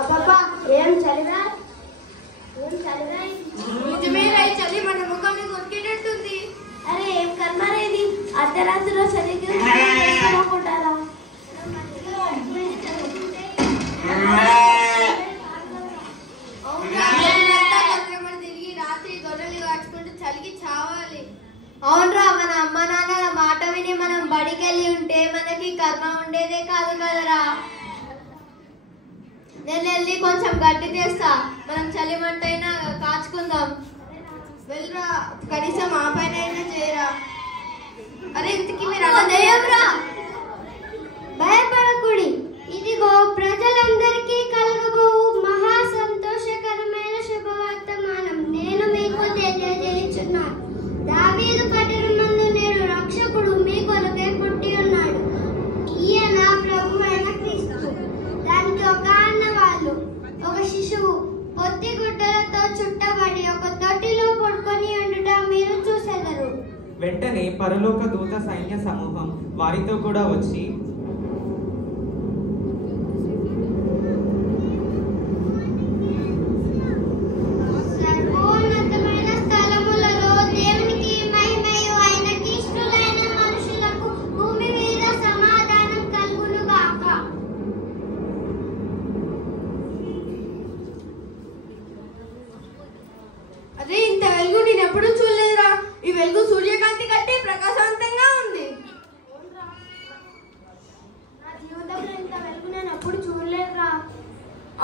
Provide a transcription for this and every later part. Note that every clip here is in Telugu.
అబ్బబ్బా ఏం చలిరా నిజమేరా, ఈ చలి మన ముఖాన్ని కొరికేటట్టుంది. అరే ఏం కర్మారా ఇది, అర్ధరాత్రిలో చలికుంటారా? తిరిగి రాత్రి గొర్రెలు కాచుకుంటూ చలికి చావాలి. అవునరా, మన అమ్మ నాన్నల మాట విని మనం బడికెళ్ళి ఉంటే మనకి కర్మ ఉండేదే కాదు కదరా. నేను వెళ్ళి కొంచెం గడ్డి తెస్తా, మనం చలి మంటైనా కాచుకుందాం. వెళ్ళరా, కనీసం ఆ పైన అయినా చేయరా. అరే ఇంతకీ మీరు భయపడకుడి, ఇదిగో ప్రజలందరికీ కలగబోవు మహా సంతోషకరమైన శుభవర్తమానం నేను మీకు తెలియజేయుచున్నాను. దావీదు పట్టణమందు నేడు రక్షకుడు మీ కొరకై పుట్టి ఉన్నాడు. ఈయన ప్రభువైన క్రీస్తు. దానికి ఒక అన్నవాళ్ళు, ఒక శిశువు పొత్తి గుడ్డలతో చుట్టబడి ఒక తొట్టిలో పడుకొని ఉండుట మీరు చూసెదరు. వెంటనే పరలోక దూత సైన్య సమూహం వారితో కూడా వచ్చి, సర్వోన్నతమైన స్థలములలో దేవునికి మహిమయు, ఆయనకి ఇష్టలైన మనుషులకు భూమి మీద సమాధానం కలుగును గాక. అదే ఇంత వెలుగు నేను ఎప్పుడూ చూడలేదురా. ఈ వెలుగు సూర్యకాంతి కంటే ప్రకాశవంతంగా ఉంది. నా జీవితంలో ఇంత వెలుగు నేను ఎప్పుడు చూడలేదురా.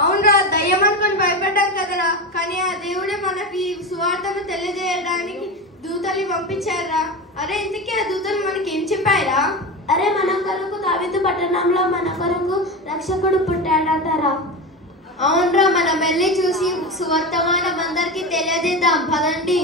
అవునరా, దయ్యం అనుకొని భయపడ్డాం కదరా, కానీ ఆ దేవుడే మనకి సువార్తను తెలియజేయడానికి దూతల్ని పంపించారా. అరే ఇంతకీ ఆ దూతలు మనకి ఏం చెప్పారా? అరే మన కొరకు దావీదు పట్టణంలో మన కొరకు రక్షకుడు పుట్టాడతారా. అవునరా, మనం వెళ్ళి చూసి సువర్తమానం అందరికి తెలియజేద్దాం. పదండి.